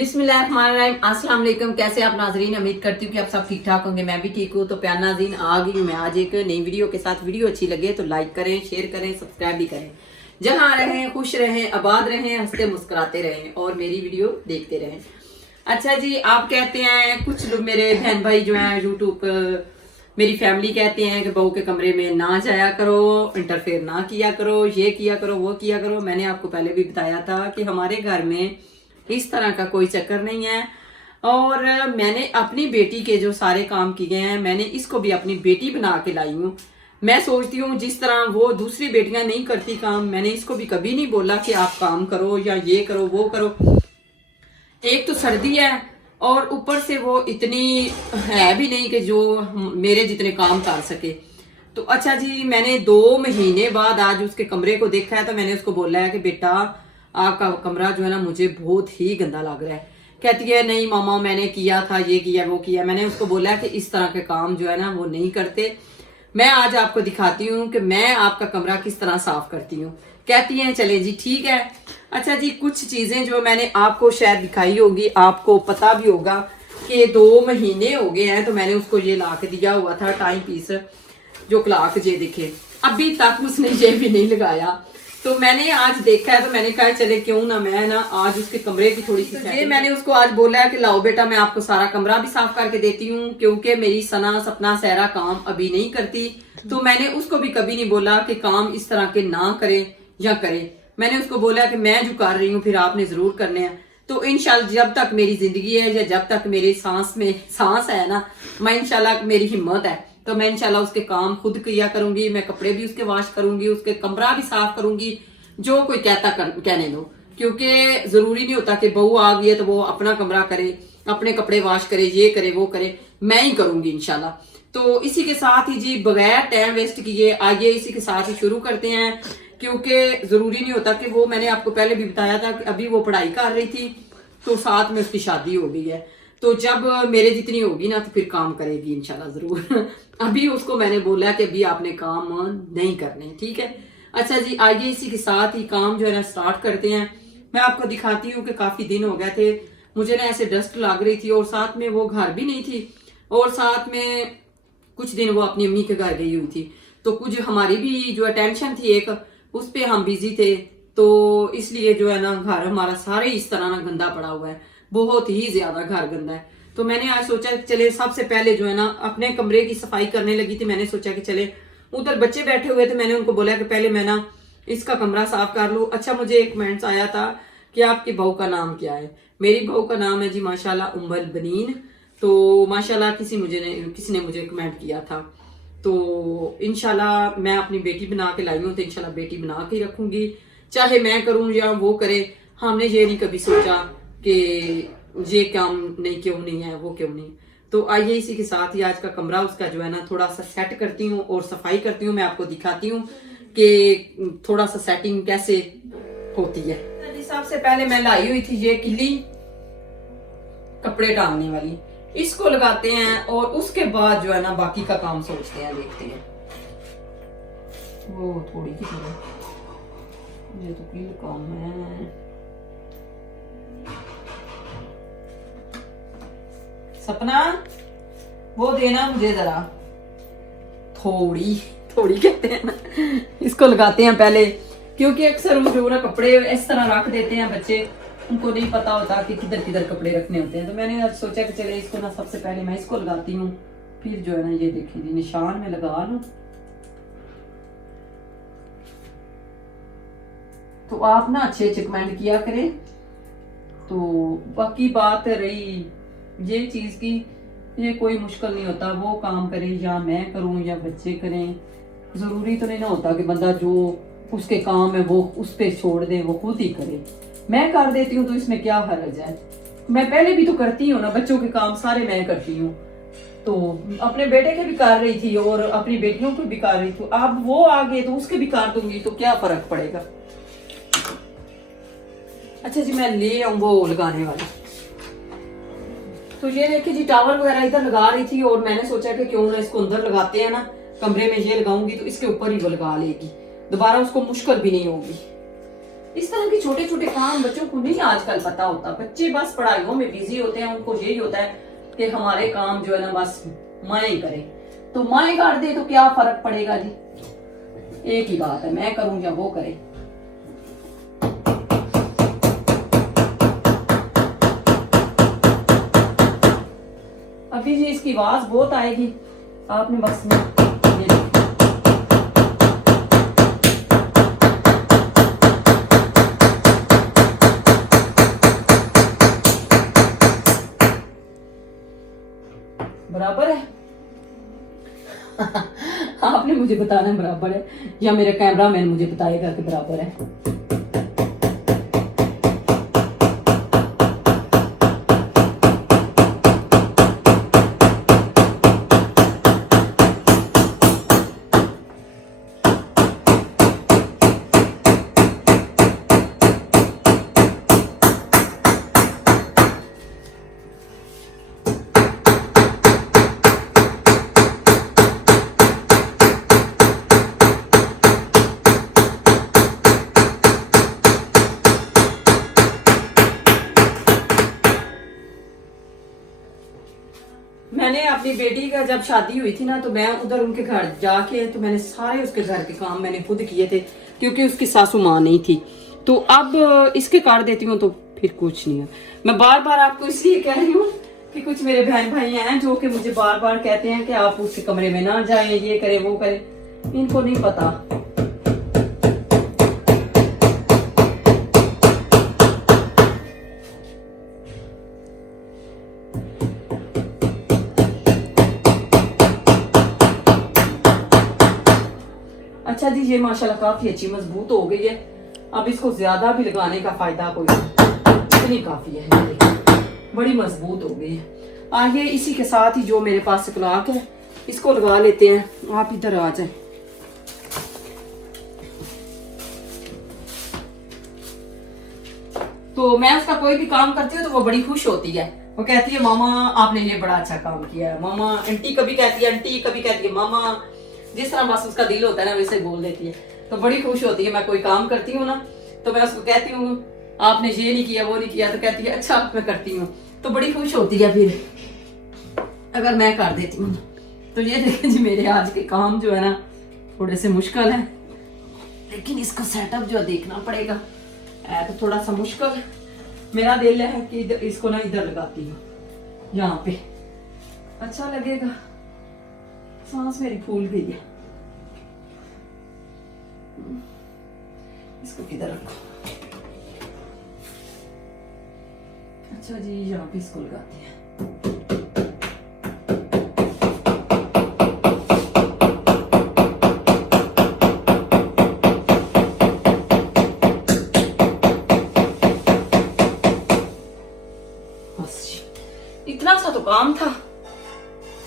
बिस्मिल्लाहिर्रहमानिर्रहीम। अस्सलाम वालेकुम। कैसे आप नाजरीन, उम्मीद करती हूँ कि आप सब ठीक ठाक होंगे। मैं भी ठीक हूँ। तो प्यार नाज़रीन, आ गई हूँ मैं आज एक नई वीडियो के साथ। वीडियो अच्छी लगे तो लाइक करें, शेयर करें, सब्सक्राइब भी करें। जहाँ रहें खुश रहें, आबाद रहें, हंसते मुस्कुराते रहें और मेरी वीडियो देखते रहें। अच्छा जी, आप कहते हैं कुछ लोग, मेरे बहन भाई जो हैं यूट्यूब पर, मेरी फैमिली कहते हैं कि बहू के कमरे में ना जाया करो, इंटरफेयर ना किया करो, ये किया करो, वो किया करो। मैंने आपको पहले भी बताया था कि हमारे घर में इस तरह का कोई चक्कर नहीं है। और मैंने अपनी बेटी के जो सारे काम किए हैं, मैंने इसको भी अपनी बेटी बना के लाई हूँ। मैं सोचती हूँ जिस तरह वो दूसरी बेटियां नहीं करती काम, मैंने इसको भी कभी नहीं बोला कि आप काम करो या ये करो वो करो। एक तो सर्दी है और ऊपर से वो इतनी है भी नहीं कि जो मेरे जितने काम कर सके। तो अच्छा जी, मैंने 2 महीने बाद आज उसके कमरे को देखा है तो मैंने उसको बोला है कि बेटा, आपका कमरा जो है ना मुझे बहुत ही गंदा लग रहा है। कहती है नहीं मामा, मैंने किया था, ये किया वो किया। मैंने उसको बोला कि इस तरह के काम जो है ना वो नहीं करते। मैं आज आपको दिखाती हूँ कि मैं आपका कमरा किस तरह साफ करती हूँ। कहती हैं चले जी ठीक है। अच्छा जी, कुछ चीजें जो मैंने आपको शायद दिखाई होगी, आपको पता भी होगा कि 2 महीने हो गए हैं तो मैंने उसको ये ला के दिया हुआ था टाइम पीस, जो क्लाक जे दिखे। अभी तक उसने ये भी नहीं लगाया। तो मैंने आज देखा है तो मैंने कहा चले क्यों ना मैं ना आज उसके कमरे की थोड़ी सी ये मैंने उसको आज बोला है कि लाओ बेटा, मैं आपको सारा कमरा भी साफ करके देती हूँ, क्योंकि मेरी सना सपना सहरा काम अभी नहीं करती। तो मैंने उसको भी कभी नहीं बोला कि काम इस तरह के ना करें या करें। मैंने उसको बोला कि मैं जो कर रही हूँ फिर आपने जरूर करने हैं। तो इंशाल्लाह जब तक मेरी जिंदगी है या जब तक मेरी सांस में सांस है ना, मैं इंशाल्लाह मेरी हिम्मत है तो मैं इंशाल्लाह उसके काम खुद किया करूंगी। मैं कपड़े भी उसके वॉश करूंगी, उसके कमरा भी साफ करूंगी, जो कोई कहने दो। क्योंकि जरूरी नहीं होता कि बहू आ गई है तो वो अपना कमरा करे, अपने कपड़े वॉश करे, ये करे वो करे। मैं ही करूंगी इंशाल्लाह। तो इसी के साथ ही जी, बगैर टाइम वेस्ट किए आइए इसी के साथ ही शुरू करते हैं। क्योंकि जरूरी नहीं होता कि वो, मैंने आपको पहले भी बताया था कि अभी वो पढ़ाई कर रही थी तो साथ में उसकी शादी हो गई है। तो जब मेरे जितनी होगी ना तो फिर काम करेगी इंशाल्लाह जरूर। अभी उसको मैंने बोला कि अभी आपने काम नहीं करने, ठीक है। अच्छा जी, आइए इसी के साथ ही काम जो है ना स्टार्ट करते हैं। मैं आपको दिखाती हूँ कि काफी दिन हो गए थे मुझे ना ऐसे डस्ट लग रही थी और साथ में वो घर भी नहीं थी और साथ में कुछ दिन वो अपनी अम्मी के घर गई हुई थी। तो कुछ हमारी भी जो अटेंशन थी एक, उस पे हम बिजी थे। तो इसलिए जो है ना घर हमारा सारे इस तरह ना गंदा पड़ा हुआ है, बहुत ही ज्यादा घर गंदा है। तो मैंने आज सोचा चले सबसे पहले जो है ना अपने कमरे की सफाई करने लगी थी। मैंने सोचा कि चले, उधर बच्चे बैठे हुए थे, मैंने उनको बोला कि पहले मैं ना इसका कमरा साफ कर लूं। अच्छा, मुझे एक कमेंट्स आया था कि आपकी बहू का नाम क्या है। मेरी बहू का नाम है जी माशाल्लाह उम्मुल बनीन। तो माशाल्लाह किसी ने मुझे कमेंट किया था। तो इंशाल्लाह मैं अपनी बेटी बना के लाई हूँ तो इंशाल्लाह बेटी बना के ही रखूंगी, चाहे मैं करूँ या वो करे। हमने ये नहीं कभी सोचा कि ये काम नहीं, क्यों नहीं है, वो क्यों नहीं। तो आइए इसी के साथ ही आज का कमरा उसका जो है ना थोड़ा सा सेट करती हूँ और सफाई करती हूँ। मैं आपको दिखाती हूँ कि थोड़ा सा सेटिंग कैसे होती है। सबसे पहले मैं लाई हुई थी ये किली कपड़े टांगने वाली, इसको लगाते हैं और उसके बाद जो है ना बाकी का काम सोचते हैं, देखते हैं। वो थोड़ी सी ये तो किल काम है। सपना वो देना मुझे जरा, थोड़ी थोड़ी कहते हैं ना, इसको लगाते हैं पहले। क्योंकि अक्सर वो जो ना कपड़े इस तरह रख देते हैं बच्चे, उनको नहीं पता होता कि किधर किधर कपड़े रखने होते हैं। तो मैंने आज सोचा कि चले इसको ना सबसे पहले मैं इसको लगाती हूँ, फिर जो है ना ये देखिए जी निशान में लगा लूं। तो आप ना अच्छे अच्छे कमेंट किया करें। तो बाकी बात रही ये चीज की, ये कोई मुश्किल नहीं होता, वो काम करे या मैं करूं या बच्चे करें। जरूरी तो नहीं ना होता कि बंदा जो उसके काम है वो उस पे छोड़ दे, वो खुद ही करे। मैं कर देती हूँ तो इसमें क्या हर्ज है। मैं पहले भी तो करती हूँ ना, बच्चों के काम सारे मैं करती हूँ। तो अपने बेटे के भी कर रही थी और अपनी बेटियों को भी कर रही थी। अब वो आ गए तो उसके भी कर दूंगी, तो क्या फर्क पड़ेगा। अच्छा जी, मैं ले आऊं वो लगाने वाला। तो ये देखिए जी, टावल वगैरह इधर लगा रही थी और मैंने सोचा कि क्यों ना इसको अंदर लगाते हैं ना, कमरे में ये लगाऊंगी तो इसके ऊपर ही वो लगा लेगी, दोबारा उसको मुश्किल भी नहीं होगी। इस तरह के छोटे छोटे काम बच्चों को नहीं आजकल पता होता। बच्चे बस पढ़ाइयों में बिजी होते हैं, उनको यही होता है कि हमारे काम जो है ना बस माएं ही करें। तो माएं कर दे तो क्या फर्क पड़ेगा जी, एक ही बात है, मैं करूं या वो करे। अभी जी इसकी आवाज बहुत आएगी, आपने बस में बराबर है। आपने मुझे बताना बराबर है या मेरा कैमरामैन मुझे बताएगा कि बराबर है। मैंने अपनी बेटी का जब शादी हुई थी ना, तो मैं उधर उनके घर जाके तो मैंने सारे उसके घर के काम मैंने खुद किए थे, क्योंकि उसकी सासू माँ नहीं थी। तो अब इसके कर देती हूँ तो फिर कुछ नहीं है। मैं बार बार आपको इसलिए कह रही हूँ कि कुछ मेरे बहन भाई हैं जो कि मुझे बार बार कहते हैं कि आप उस कमरे में ना जाएं, ये करे वो करे, इनको नहीं पता। अच्छा जी, ये माशाल्लाह काफी अच्छी मजबूत हो गई है। अब इसको ज्यादा भी लगाने का फायदा कोई नहीं, इतनी काफी है, बड़ी मजबूत हो गई है। आगे इसी के साथ ही जो मेरे पास क्लॉक है इसको लगा लेते हैं। आप इधर आ जाए। तो मैं उसका कोई भी काम करती हूँ तो वो बड़ी खुश होती है। वो कहती है मामा आपने ये बड़ा अच्छा काम किया है। मामा आंटी कभी कहती है, आंटी कभी कहती है मामा, जिस तरह बस उसका दिल होता है ना वैसे बोल देती है। तो बड़ी खुश होती है। मैं कोई काम करती हूँ ना तो मैं उसको कहती हूँ आपने ये नहीं किया वो नहीं किया, तो कहती है अच्छा मैं करती हूँ, तो बड़ी खुश होती है। फिर अगर मैं कर देती हूँ तो ये देखें जी, मेरे आज के काम जो है ना थोड़े से मुश्किल है, लेकिन इसका सेटअप जो देखना पड़ेगा, है तो थोड़ा सा मुश्किल। मेरा दिल है कि इसको ना इधर लगाती हूँ, यहाँ पे अच्छा लगेगा। सांस मेरी फूल गई है, इसको किधर रखो। अच्छा जी, यहाँ पे इसको लगाते हैं। बस जी, इतना सा तो काम था,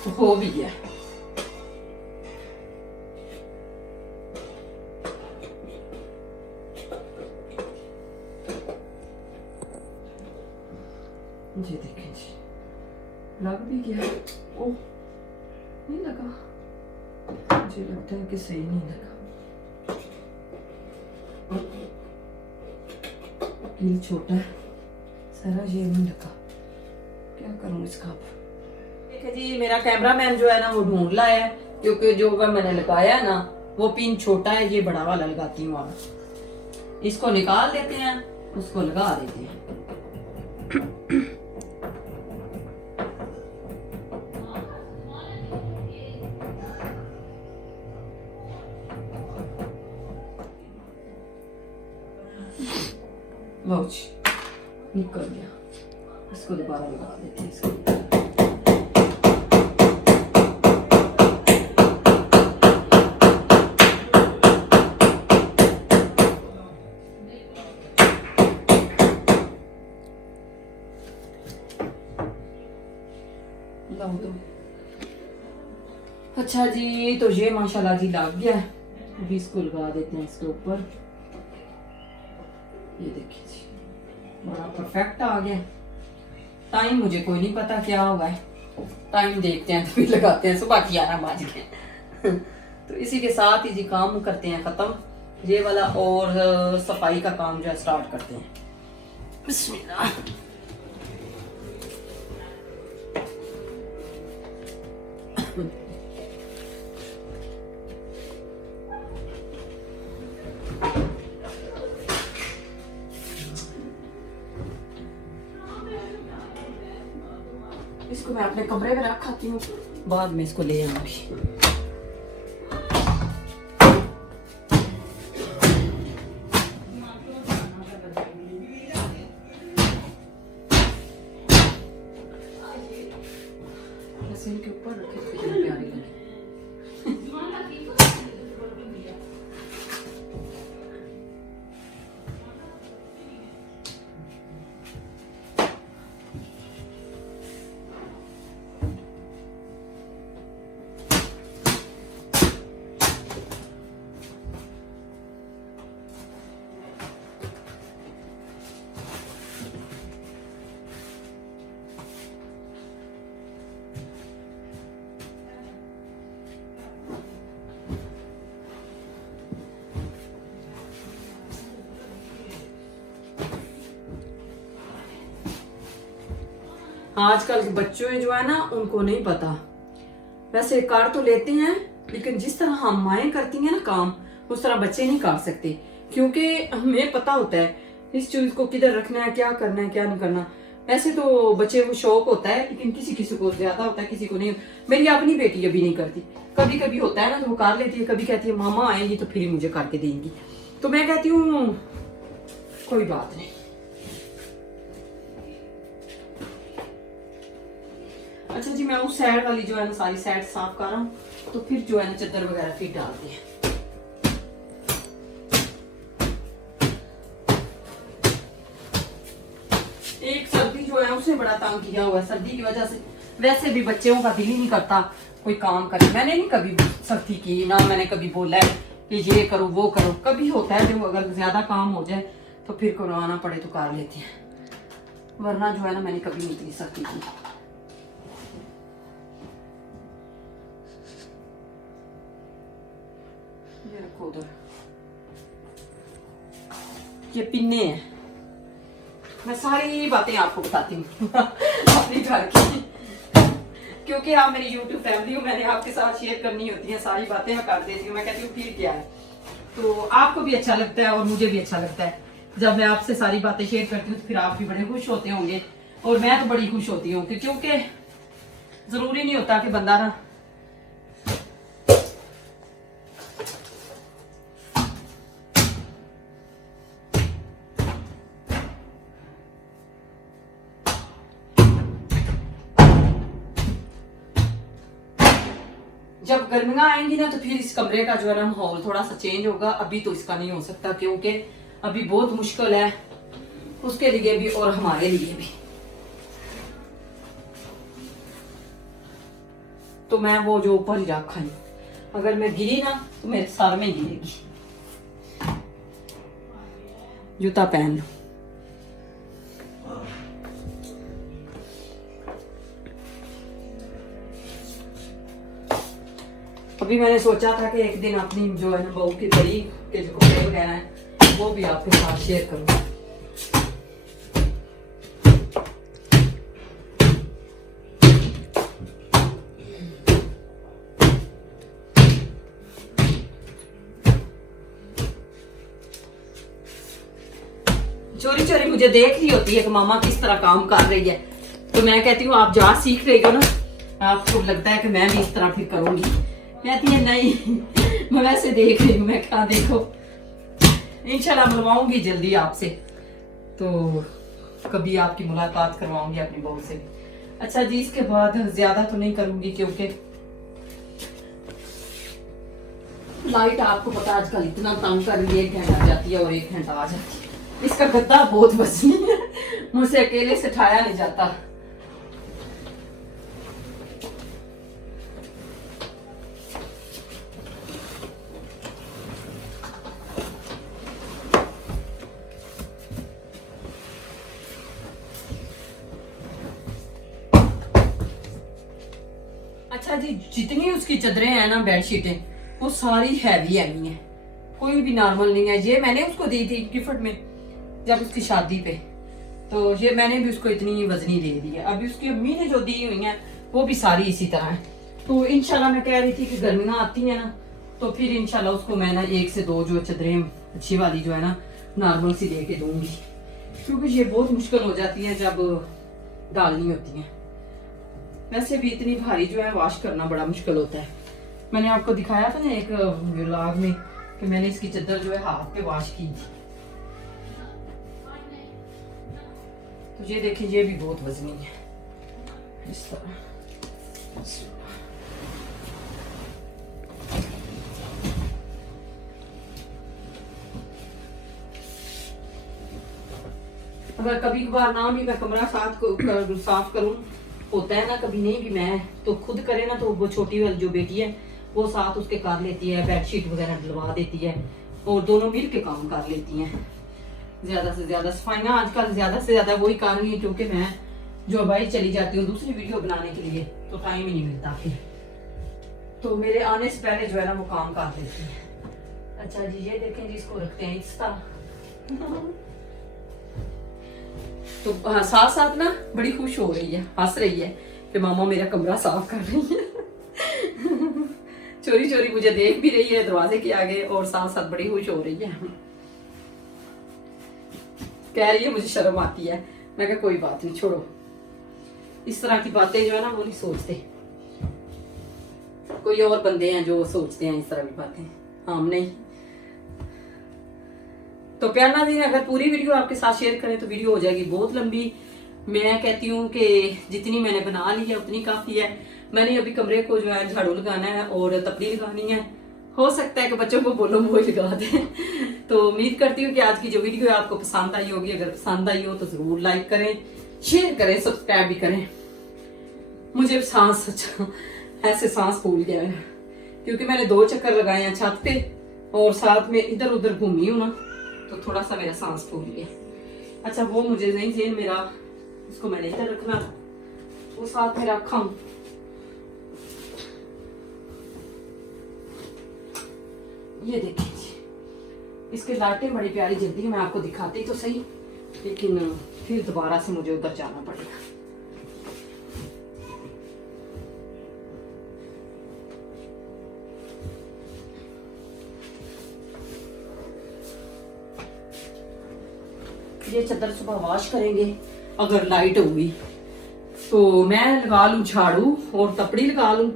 तो हो भी गया। ये देखें जी, लग भी गया। ओह नहीं लगा, मुझे लगता है कि सही नहीं लगा। कील छोटा है सारा, ये नहीं लगा, क्या करूं इसका अब। देखिए जी, मेरा कैमरामैन जो है ना वो ढूंढ लाया है, क्योंकि जो मैंने लगाया ना वो पिन छोटा है, ये बड़ा वाला लगाती हूँ। अब इसको निकाल देते हैं, उसको लगा देते हैं। लो जी, निकल गया, इसको दोबारा लगा देते हैं। इसको दो। अच्छा जी, तो ये माशाल्लाह जी लग गया है। अभी इसको लगा देते हैं इसके ऊपर। ये देखिए जी, बड़ा परफेक्ट आ गया। टाइम मुझे कोई नहीं पता क्या होगा है, टाइम देखते हैं तभी लगाते हैं। सुबह की 11 बज गए। तो इसी के साथ ही जी काम करते हैं खत्म। ये वाला और सफाई का काम जो है स्टार्ट करते हैं। बिस्मिल्लाह। इसको मैं अपने कमरे में रख आती हूँ, बाद में इसको ले आऊंगी। इनके ऊपर रखे तो कितने प्यारे लगे। आजकल के बच्चों जो है ना, उनको नहीं पता। वैसे कार तो लेते हैं, लेकिन जिस तरह हम माएँ करती हैं ना काम, उस तरह बच्चे नहीं कर सकते, क्योंकि हमें पता होता है इस चीज को किधर रखना है, क्या करना है, क्या नहीं करना। ऐसे तो बच्चे को शौक होता है, लेकिन किसी किसी को ज्यादा होता है, किसी को नहीं। मेरी अपनी बेटी अभी नहीं करती, कभी कभी होता है ना तो वो कर लेती है, कभी कहती है मामा आएंगी तो फिर मुझे करके देंगी। तो मैं कहती हूँ कोई बात नहीं। अच्छा जी, मैं उस साइड वाली जो है ना सारी साइड साफ कर रहा हूँ, तो फिर जो है ना चादर वगैरह फिर डालते हैं। एक सर्दी जो है उसने बड़ा तंग किया हुआ है, सर्दी की वजह से वैसे भी बच्चों का दिल ही नहीं करता कोई काम करे। मैंने नहीं कभी सख्ती की, ना मैंने कभी बोला है कि ये करो वो करो। कभी होता है जो अगर ज्यादा काम हो जाए तो फिर करवाना पड़े तो कर लेते हैं, वरना जो है ना मैंने कभी नहीं इतनी सख्ती की। ये रखो उधर, ये पिन्ने हैं। मैं सारी बातें आपको बताती हूँ अपनी घर की, क्योंकि आप मेरी YouTube फैमिली हो, मैंने आपके साथ शेयर करनी होती है सारी बातें। मैं कर देती हूँ, मैं कहती हूँ फिर क्या है, तो आपको भी अच्छा लगता है और मुझे भी अच्छा लगता है जब मैं आपसे सारी बातें शेयर करती हूँ। तो फिर आप भी बड़े खुश होते होंगे और मैं तो बड़ी खुश होती हूँ, क्योंकि जरूरी नहीं होता कि बंदा ना जब गर्मियां आएंगी ना तो फिर इस कमरे का जो है ना माहौल थोड़ा सा चेंज होगा। अभी तो इसका नहीं हो सकता, क्योंकि अभी बहुत मुश्किल है उसके लिए भी और हमारे लिए भी। तो मैं वो जो ऊपर ही रखा है, अगर मैं गिरी ना तो मेरे सर में गिरेगी। जूता पहन लो। अभी मैंने सोचा था कि एक दिन अपनी जो है ना बहू की बड़ी के जो कपड़े वगैरह हैं वो भी आपके साथ शेयर करूँ। चोरी चोरी मुझे देख रही होती है कि मामा किस तरह काम कर रही है, तो मैं कहती हूँ आप जहाँ सीख रही हो ना, आपको लगता है कि मैं भी इस तरह फिर करूंगी। कहती है नहीं मैं वैसे देख रही हूँ। मैं कहा देखो इंशाल्लाह मिलवाऊंगी जल्दी आपसे, तो कभी आपकी मुलाकात करवाऊंगी अपनी बहू से। अच्छा जी, इसके बाद ज्यादा तो नहीं करूंगी, क्योंकि लाइट आपको पता आजकल इतना तंग कर रही है, 1 घंटा जाती है और 1 घंटा आ जाती है। इसका गद्दा बहुत वजनी है, मुझसे अकेले से उठाया नहीं जाता। अच्छा जी, जितनी उसकी चादरें हैं ना बेडशीटें, वो सारी हैवी हैवी हैं, कोई भी नॉर्मल नहीं है। ये मैंने उसको दी थी गिफ्ट में जब उसकी शादी पे, तो ये मैंने भी उसको इतनी वजनी दे दी है। अभी उसकी अम्मी ने जो दी हुई है वो भी सारी इसी तरह है। तो इंशाल्लाह मैं कह रही थी कि गर्मियाँ आती हैं ना, तो फिर इंशाल्लाह उसको मैं ना 1 से 2 जो चदरें अच्छी वाली जो है ना नॉर्मल सी दे के दूंगी, क्योंकि ये बहुत मुश्किल हो जाती है जब डालनी होती है। वैसे भी इतनी भारी जो है वॉश करना बड़ा मुश्किल होता है। मैंने आपको दिखाया था ना एक व्लॉग में कि मैंने इसकी चद्दर जो है हाथ पे वॉश की थी। तो ये देखिए ये भी बहुत वजनी है इस तरह। अगर कभी कभार ना भी मैं कमरा साफ करूं, होता है ना कभी नहीं भी मैं तो खुद करे ना, तो वो छोटी वाली जो बेटी है वो साथ उसके कर लेती है, बेडशीट वगैरह डलवा देती है और दोनों मिल के काम कर लेती हैं। ज्यादा से ज्यादा सफाइयाँ आजकल ज्यादा से ज्यादा वही कर रही है, क्योंकि मैं जो भाई चली जाती हूँ दूसरी वीडियो बनाने के लिए तो टाइम ही नहीं मिलता फिर, तो मेरे आने से पहले जो है ना वो काम कर देती है। अच्छा जी ये देखें जी, इसको रखते हैं इस तरह। तो साथ साथ ना बड़ी खुश हो रही है, हंस रही है कि मामा मेरा कमरा साफ कर रही है। चोरी चोरी मुझे देख भी रही है दरवाजे के आगे और साथ साथ बड़ी खुश हो रही है। कह रही है मुझे शर्म आती है। मैं कहा कोई बात नहीं, छोड़ो, इस तरह की बातें जो है ना वो नहीं सोचते। कोई और बंदे हैं जो सोचते हैं इस तरह की बातें, हम नहीं। तो प्यार नाज़रीन, अगर पूरी वीडियो आपके साथ शेयर करें तो वीडियो हो जाएगी बहुत लंबी। मैं कहती हूँ कि जितनी मैंने बना ली है उतनी काफी है। मैंने अभी कमरे को जो है झाड़ू लगाना है और तपली लगानी है। हो सकता है कि बच्चों को बोलो वो लगा दें। तो उम्मीद करती हूँ कि आज की जो वीडियो है आपको पसंद आई होगी। अगर पसंद आई हो तो जरूर लाइक करें, शेयर करें, सब्सक्राइब भी करें। मुझे सांस ऐसे सांस फूल गया है क्योंकि मैंने 2 चक्कर लगाए हैं छत पे और साथ में इधर उधर घूमी हूँ ना, तो थोड़ा सा मेरा सांस फूल गया। अच्छा वो मुझे नहीं जेन मेरा, इसको मैंने इधर रखना, वो साथ में रखा हूं। ये देखिए जी, इसके लाइटें बड़ी प्यारी जलती है। मैं आपको दिखाती तो सही, लेकिन फिर दोबारा से मुझे उधर जाना पड़ेगा। ये चादर सुबह वॉश करेंगे। अगर लाइट होगी तो मैं लगा लूं झाड़ू और तपड़ी लगा लूं।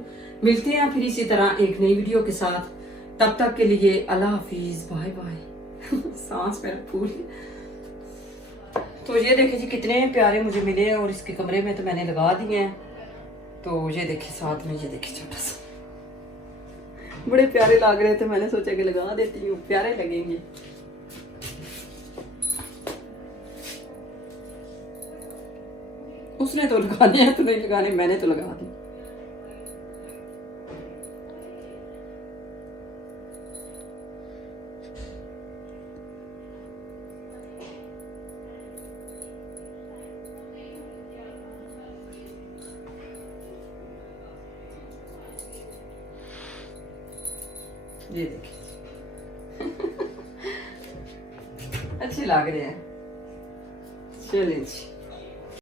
मिलते हैं फिर इसी तरह एक नई वीडियो के साथ। तब तक के लिए अल्लाह हाफिज, बाय बाय। सांस मेरा फूल। तो ये देखिए जी कितने प्यारे मुझे मिले और इसके कमरे में तो मैंने लगा दिए हैं। तो ये देखिए साथ में ये देखिए छोटा सा, बड़े प्यारे लग रहे थे, मैंने सोचा कि लगा देती हूँ, प्यारे लगेंगे। उसने तो लगाने हैं तो नहीं लगाने, मैंने तो लगा दी। ये देखिए अच्छे लग रहे हैं। चलिए जी।